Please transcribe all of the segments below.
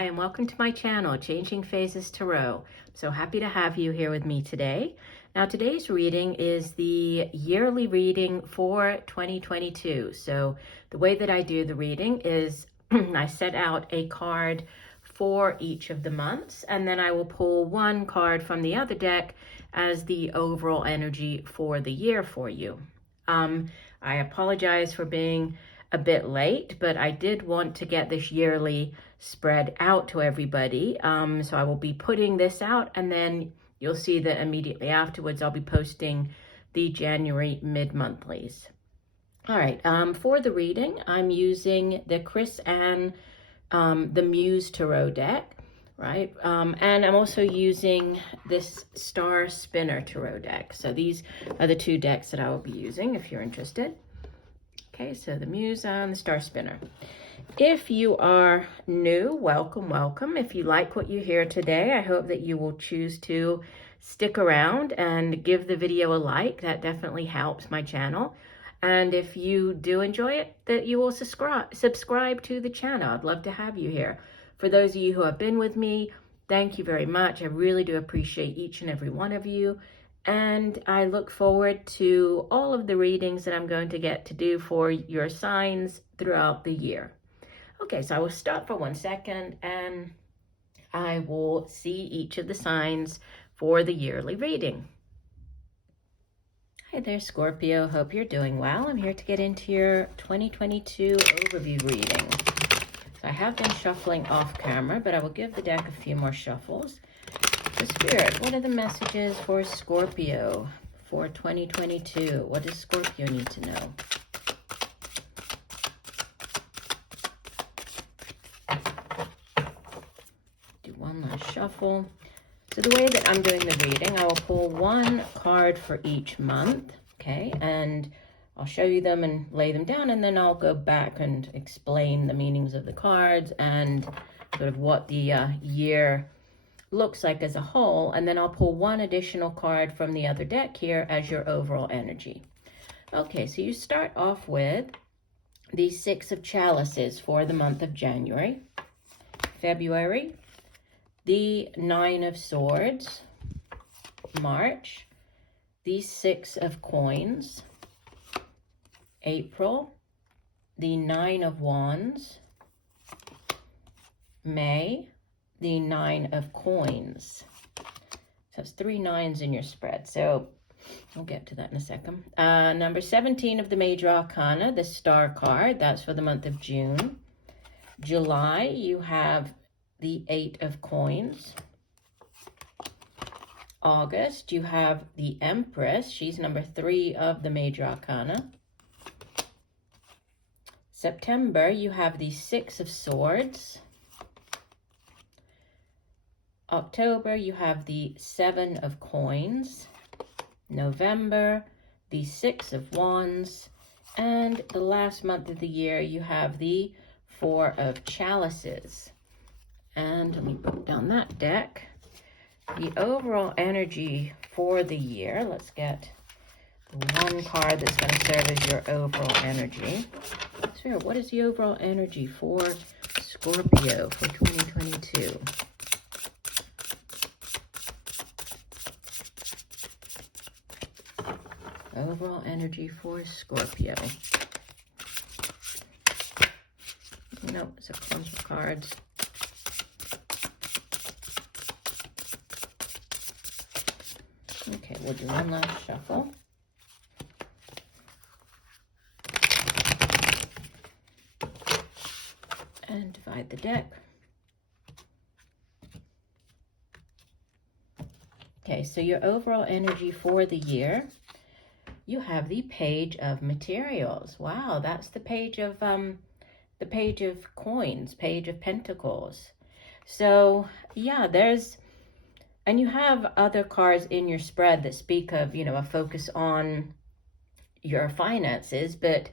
Hi, and welcome to my channel, Changing Phases Tarot. So happy to have you here with me today. Now, today's reading is the yearly reading for 2022. So the way that I do the reading is I set out a card for each of the months, and then I will pull one card from the other deck as the overall energy for the year for you. I apologize for being a bit late, but I did want to get this yearly spread out to everybody. So I will be putting this out, and then you'll see that immediately afterwards I'll be posting the January mid-monthlies. All right, for the reading, I'm using the Chris Ann, the Muse Tarot deck, right? And I'm also using this Star Spinner Tarot deck. So these are the two decks that I will be using if you're interested. Okay, so the Muse and the Star Spinner. If you are new, welcome, welcome. If you like what you hear today, I hope that you will choose to stick around and give the video a like. That definitely helps my channel. And if you do enjoy it, that you will subscribe to the channel. I'd love to have you here. For those of you who have been with me, thank you very much. I really do appreciate each and every one of you. And I look forward to all of the readings that I'm going to get to do for your signs throughout the year. Okay, so I will stop for 1 second and I will see each of the signs for the yearly reading. Hi there, Scorpio. Hope you're doing well. I'm here to get into your 2022 overview reading. So I have been shuffling off camera, but I will give the deck a few more shuffles. So Spirit, what are the messages for Scorpio for 2022? What does Scorpio need to know? Do one last shuffle. So the way that I'm doing the reading, I will pull one card for each month, okay? And I'll show you them and lay them down, and then I'll go back and explain the meanings of the cards and sort of what the year looks like as a whole, and then I'll pull one additional card from the other deck here as your overall energy. Okay, so you start off with the Six of Chalices for the month of January. February, the Nine of Swords. March, the Six of Coins. April, the Nine of Wands. May, the Nine of Coins. So it's 3 nines in your spread. So we'll get to that in a second. Number 17 of the Major Arcana, the Star card. That's for the month of June. July, you have the Eight of Coins. August, you have the Empress. She's number 3 of the Major Arcana. September, you have the Six of Swords. October, you have the Seven of Coins. November, the Six of Wands. And the last month of the year, you have the Four of Chalices. And let me put down that deck. The overall energy for the year. Let's get one card that's going to serve as your overall energy. So what is the overall energy for Scorpio for 2022? Overall energy for Scorpio. No, it's a bunch of cards. Okay, we'll do one last shuffle. And divide the deck. Okay, so your overall energy for the year. You have the Page of Materials. Wow, that's the page of coins, Page of Pentacles. So yeah, and you have other cards in your spread that speak of, you know, a focus on your finances, but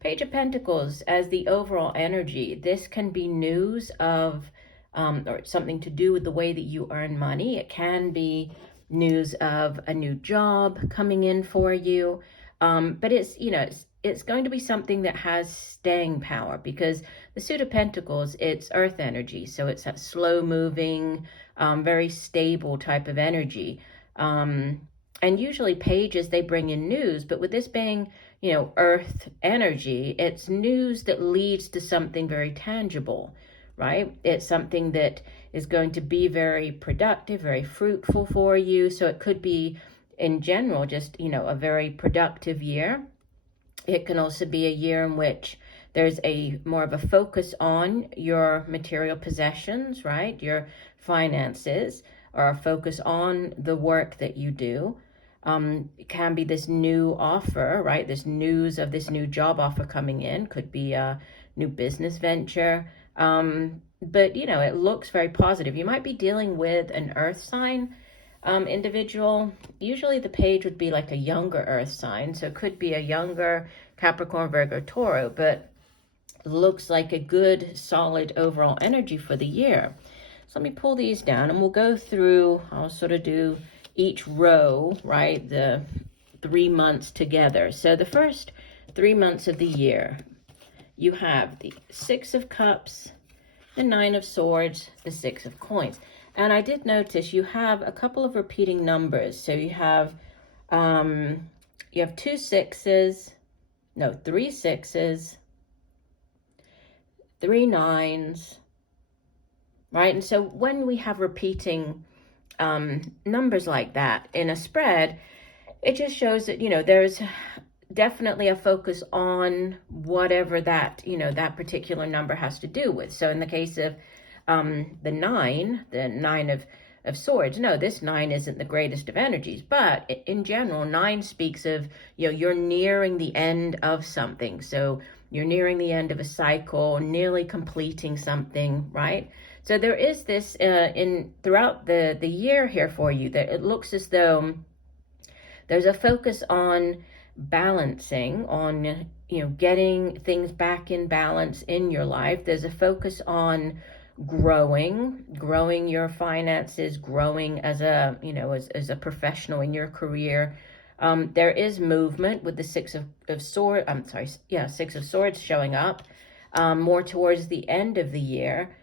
Page of Pentacles as the overall energy, this can be news of or something to do with the way that you earn money. It can be news of a new job coming in for you. But it's, you know, it's going to be something that has staying power, because the Suit of Pentacles, it's earth energy. So it's that slow moving, very stable type of energy. And usually pages, they bring in news, but with this being, earth energy, it's news that leads to something very tangible, right? It's something that is going to be very productive, very fruitful for you. So it could be, in general, just, a very productive year. It can also be a year in which there's more of a focus on your material possessions, right? Your finances, or a focus on the work that you do. It can be this new offer, right? This news of this new job offer coming in. Could be a new business venture. But, it looks very positive. You might be dealing with an earth sign individual. Usually the page would be like a younger earth sign. So it could be a younger Capricorn, Virgo, Taureau, but looks like a good, solid overall energy for the year. So let me pull these down and we'll go through, I'll sort of do each row, right? The 3 months together. So the first 3 months of the year, you have the 6 of Cups, the 9 of Swords, the 6 of Coins. And I did notice you have a couple of repeating numbers. So you have 2 6s, no, 3 6s, 3 9s, right? And so when we have repeating numbers like that in a spread, it just shows that, there's definitely a focus on whatever that, that particular number has to do with. So in the case of the 9 of Swords, no, this 9 isn't the greatest of energies, but in general, 9 speaks of, you're nearing the end of something. So you're nearing the end of a cycle, nearly completing something, right? So there is this throughout the year here for you, that it looks as though there's a focus on balancing, on, getting things back in balance in your life. There's a focus on growing your finances, growing as a, as a professional in your career. There is movement with the 6 of Swords, 6 of Swords showing up more towards the end of the year.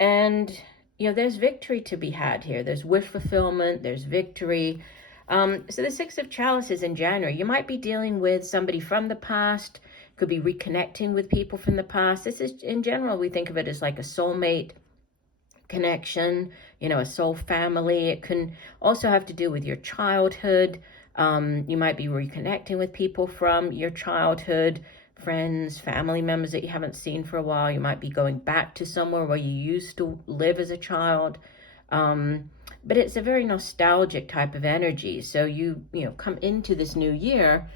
And, there's victory to be had here. There's wish fulfillment, there's victory. So the 6 of Chalices in January, you might be dealing with somebody from the past, could be reconnecting with people from the past. This is, in general, we think of it as like a soulmate connection, a soul family. It can also have to do with your childhood. You might be reconnecting with people from your childhood, friends, family members that you haven't seen for a while. You might be going back to somewhere where you used to live as a child. But it's a very nostalgic type of energy. So you come into this new year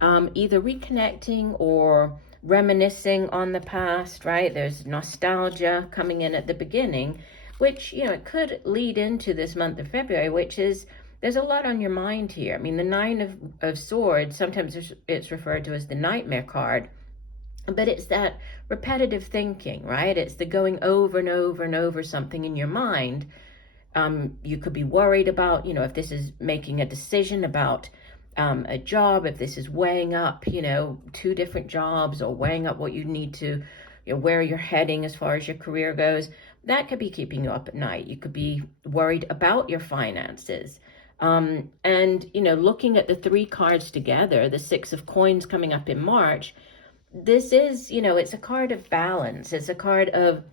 either reconnecting or reminiscing on the past, right? There's nostalgia coming in at the beginning, which, it could lead into this month of February, which is, there's a lot on your mind here. I mean, the 9 of Swords, sometimes it's referred to as the nightmare card, but it's that repetitive thinking, right? It's the going over and over and over something in your mind. You could be worried about, if this is making a decision about a job, if this is weighing up, 2 different jobs, or weighing up what you need to, where you're heading as far as your career goes, that could be keeping you up at night. You could be worried about your finances. And, looking at the 3 cards together, the 6 of Coins coming up in March, this is, it's a card of balance. It's a card of,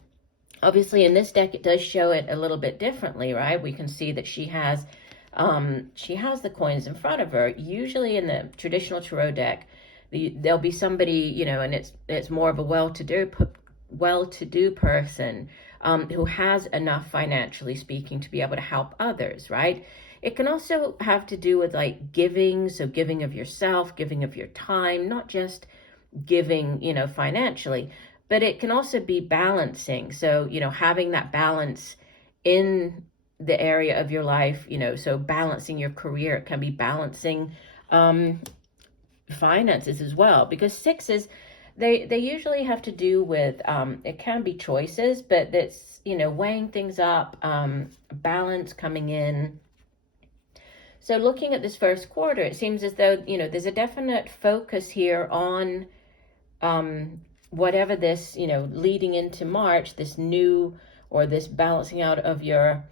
obviously in this deck, it does show it a little bit differently, right? We can see that she has the coins in front of her. Usually in the traditional tarot deck, there'll be somebody, and it's more of a well-to-do person who has enough, financially speaking, to be able to help others, right? It can also have to do with like giving, so giving of yourself, giving of your time, not just giving, financially, but it can also be balancing. So, having that balance in the area of your life, so balancing your career. It can be balancing finances as well, because 6s, they usually have to do with, it can be choices, but it's, weighing things up, balance coming in. So looking at this first quarter, it seems as though, there's a definite focus here on whatever this, leading into March, this new, or this balancing out of your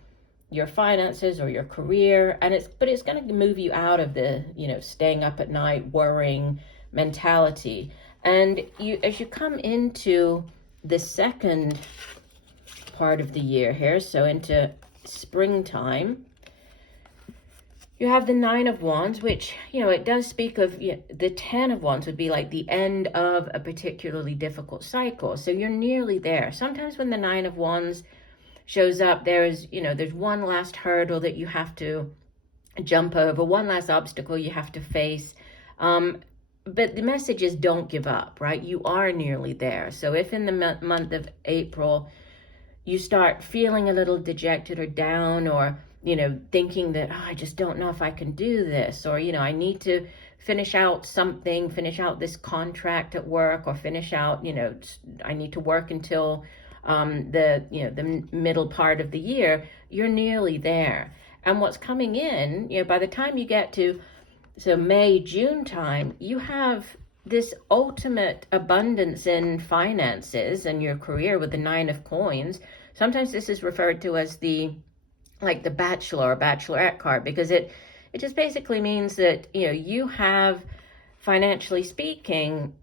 finances or your career. And it's going to move you out of the, staying up at night, worrying mentality. And as you come into the second part of the year here, so into springtime, you have the Nine of Wands, which, it does speak of, the Ten of Wands would be like the end of a particularly difficult cycle. So you're nearly there. Sometimes when the Nine of Wands shows up, there's one last hurdle that you have to jump over, one last obstacle you have to face. But the message is don't give up, right? You are nearly there. So if in the month of April, you start feeling a little dejected or down, or thinking that, I just don't know if I can do this, or, I need to finish out something, finish out this contract at work, or finish out, I need to work until the middle part of the year, you're nearly there. And what's coming in, by the time you get to, May, June time, you have this ultimate abundance in finances and your career with the Nine of Coins. Sometimes this is referred to as the bachelor or bachelorette card, because it just basically means that, you have, financially speaking,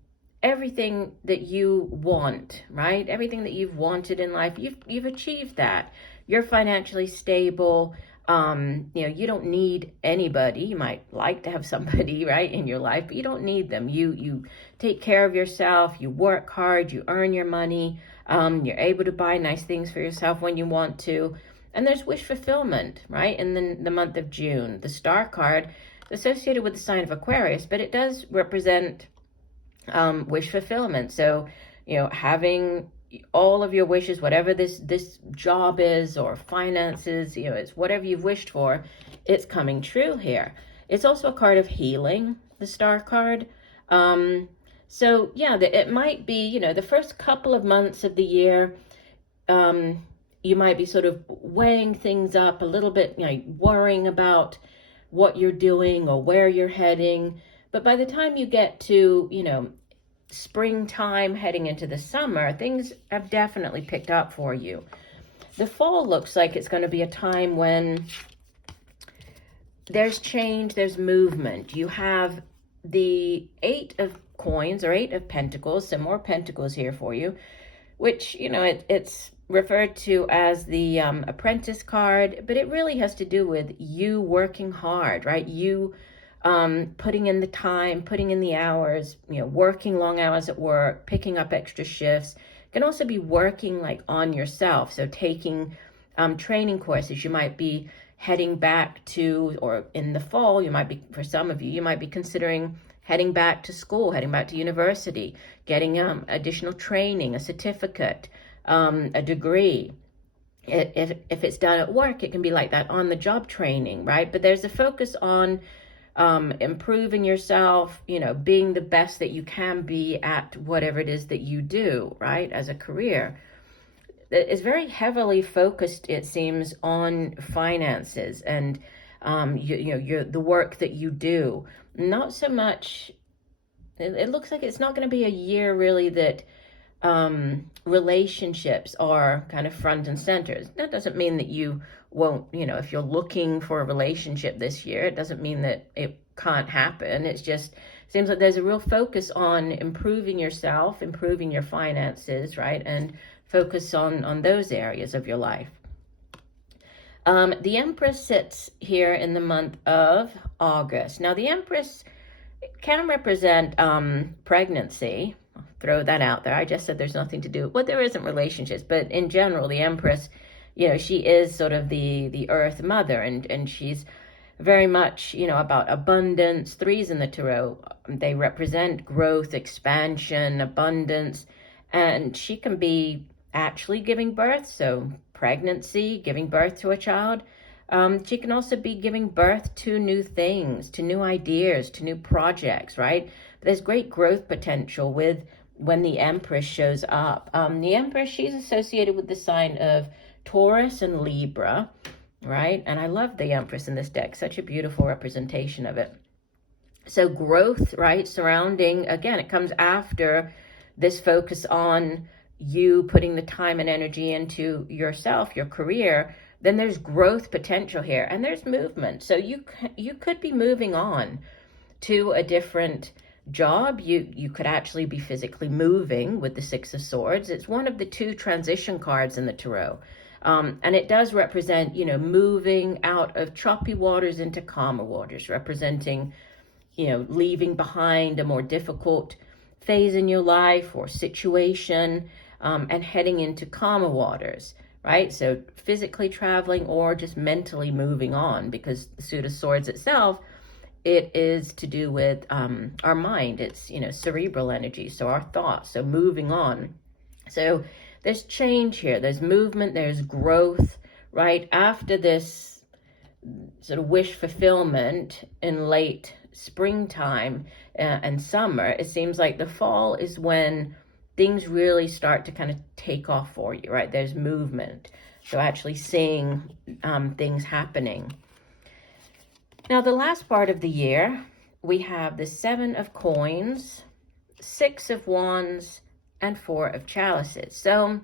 everything that you want, right? Everything that you've wanted in life, you've achieved that. You're financially stable. You don't need anybody. You might like to have somebody, right, in your life, but you don't need them. You take care of yourself. You work hard. You earn your money. You're able to buy nice things for yourself when you want to. And there's wish fulfillment, right? In the month of June, the Star card associated with the sign of Aquarius, but it does represent wish fulfillment. So, having all of your wishes, whatever this job is or finances, it's whatever you've wished for, it's coming true here. It's also a card of healing, the Star card. So yeah, it might be, the first couple of months of the year, you might be sort of weighing things up a little bit, worrying about what you're doing or where you're heading. But by the time you get to, springtime heading into the summer, things have definitely picked up for you. The fall looks like it's going to be a time when there's change, there's movement. You have the Eight of Coins or Eight of Pentacles, some more Pentacles here for you, which, it's referred to as the Apprentice card, but it really has to do with you working hard, right? You putting in the time, putting in the hours, working long hours at work, picking up extra shifts. You can also be working on yourself. So taking training courses. You might be heading back to, or in the fall, for some of you, you might be considering heading back to school, heading back to university, getting additional training, a certificate, a degree. If it's done at work, it can be like that on-the-job training, right? But there's a focus on improving yourself, being the best that you can be at whatever it is that you do, right, as a career. It's very heavily focused, it seems, on finances and the work that you do. Not so much. It looks like it's not going to be a year really that relationships are kind of front and center. That doesn't mean that you won't, if you're looking for a relationship this year, it doesn't mean that it can't happen. It's just seems like there's a real focus on improving yourself, improving your finances, right? And focus on those areas of your life. The Empress sits here in the month of August. Now, the Empress can represent pregnancy. I'll throw that out there. I just said there's nothing to do. Well, there isn't relationships, but in general, the Empress, she is sort of the Earth Mother, and she's very much, about abundance. Threes in the tarot, they represent growth, expansion, abundance, and she can be actually giving birth, so pregnancy, giving birth to a child. She can also be giving birth to new things, to new ideas, to new projects, right? There's great growth potential when the Empress shows up. The Empress, she's associated with the sign of Taurus and Libra. right? And I love the Empress in this deck, such a beautiful representation of it. So growth, right, surrounding, again, it comes after this focus on you putting the time and energy into yourself, your career. Then there's growth potential here, and there's movement. So you could be moving on to a different job. You could actually be physically moving with the Six of Swords. It's one of the two transition cards in the tarot. And it does represent, moving out of choppy waters into calmer waters, representing, leaving behind a more difficult phase in your life or situation, and heading into calmer waters, right? So physically traveling or just mentally moving on, because the Suit of Swords itself, it is to do with our mind. It's, cerebral energy, so our thoughts, so moving on. So there's change here, there's movement, there's growth, right? After this sort of wish fulfillment in late springtime and summer, it seems like the fall is when things really start to kind of take off for you, right? There's movement. So actually seeing things happening. Now, the last part of the year, we have the Seven of Coins, Six of Wands, and Four of Chalices. So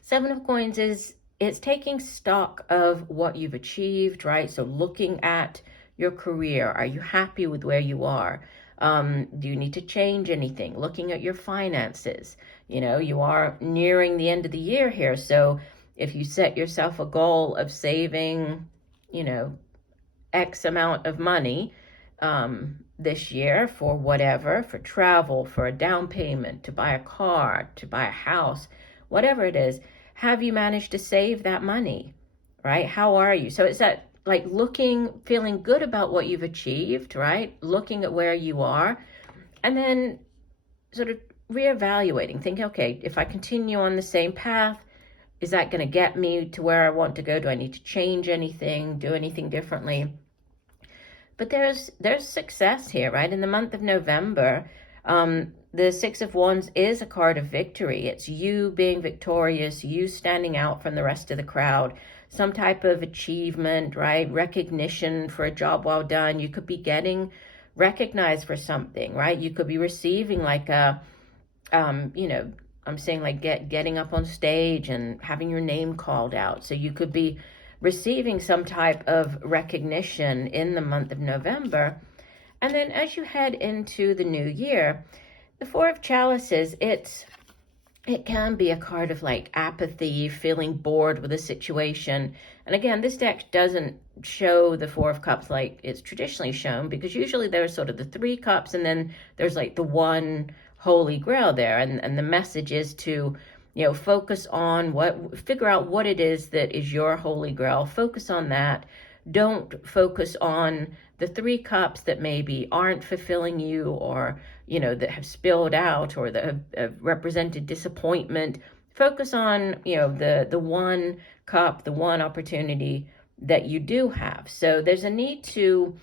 Seven of Coins it's taking stock of what you've achieved, right? So looking at your career, are you happy with where you are? Do you need to change anything? Looking at your finances, you are nearing the end of the year here. So if you set yourself a goal of saving, X amount of money this year for whatever, for travel, for a down payment, to buy a car, to buy a house, whatever it is, have you managed to save that money, right? How are you? So it's that like feeling good about what you've achieved, right? Looking at where you are, and then sort of reevaluating, thinking, okay, if I continue on the same path, is that going to get me to where I want to go? Do I need to change anything, do anything differently? But there's success here, right? In the month of November, the Six of Wands is a card of victory. It's you being victorious, you standing out from the rest of the crowd, some type of achievement, right? Recognition for a job well done. You could be getting recognized for something, right? You could be receiving like a, I'm saying like getting up on stage and having your name called out. So you could be receiving some type of recognition in the month of November. And then as you head into the new year, the Four of Chalices, it can be a card of like apathy, feeling bored with a situation. And again, this deck doesn't show the Four of Cups like it's traditionally shown, because usually there's sort of the Three Cups and then there's like the one Holy Grail there. And the message is to, focus on figure out what it is that is your Holy Grail. Focus on that. Don't focus on the Three Cups that maybe aren't fulfilling you, or, that have spilled out, or that have represented disappointment. Focus on, the one cup, the one opportunity that you do have. So there's a need to,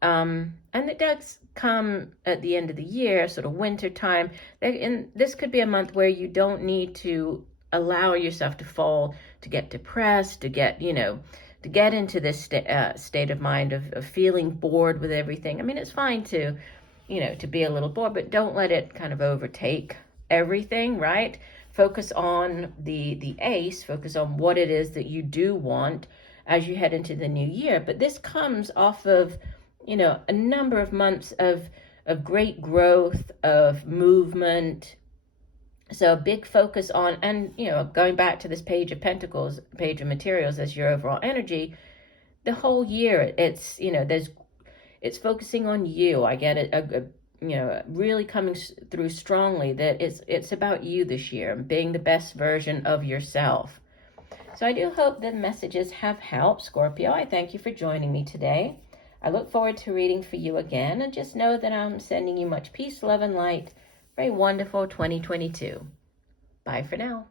and it does come at the end of the year, sort of winter time. And this could be a month where you don't need to allow yourself to get depressed, to get into this state of mind of feeling bored with everything. I mean, it's fine to be a little bored, but don't let it kind of overtake everything, right? Focus on the ace, focus on what it is that you do want as you head into the new year. But this comes off of, a number of months of great growth, of movement. So a big focus on, and, going back to this Page of Pentacles, Page of Materials as your overall energy, the whole year, it's, it's focusing on you. I get it, really coming through strongly that it's about you this year and being the best version of yourself. So I do hope the messages have helped, Scorpio. I thank you for joining me today. I look forward to reading for you again, and just know that I'm sending you much peace, love, and light for a wonderful 2022. Bye for now.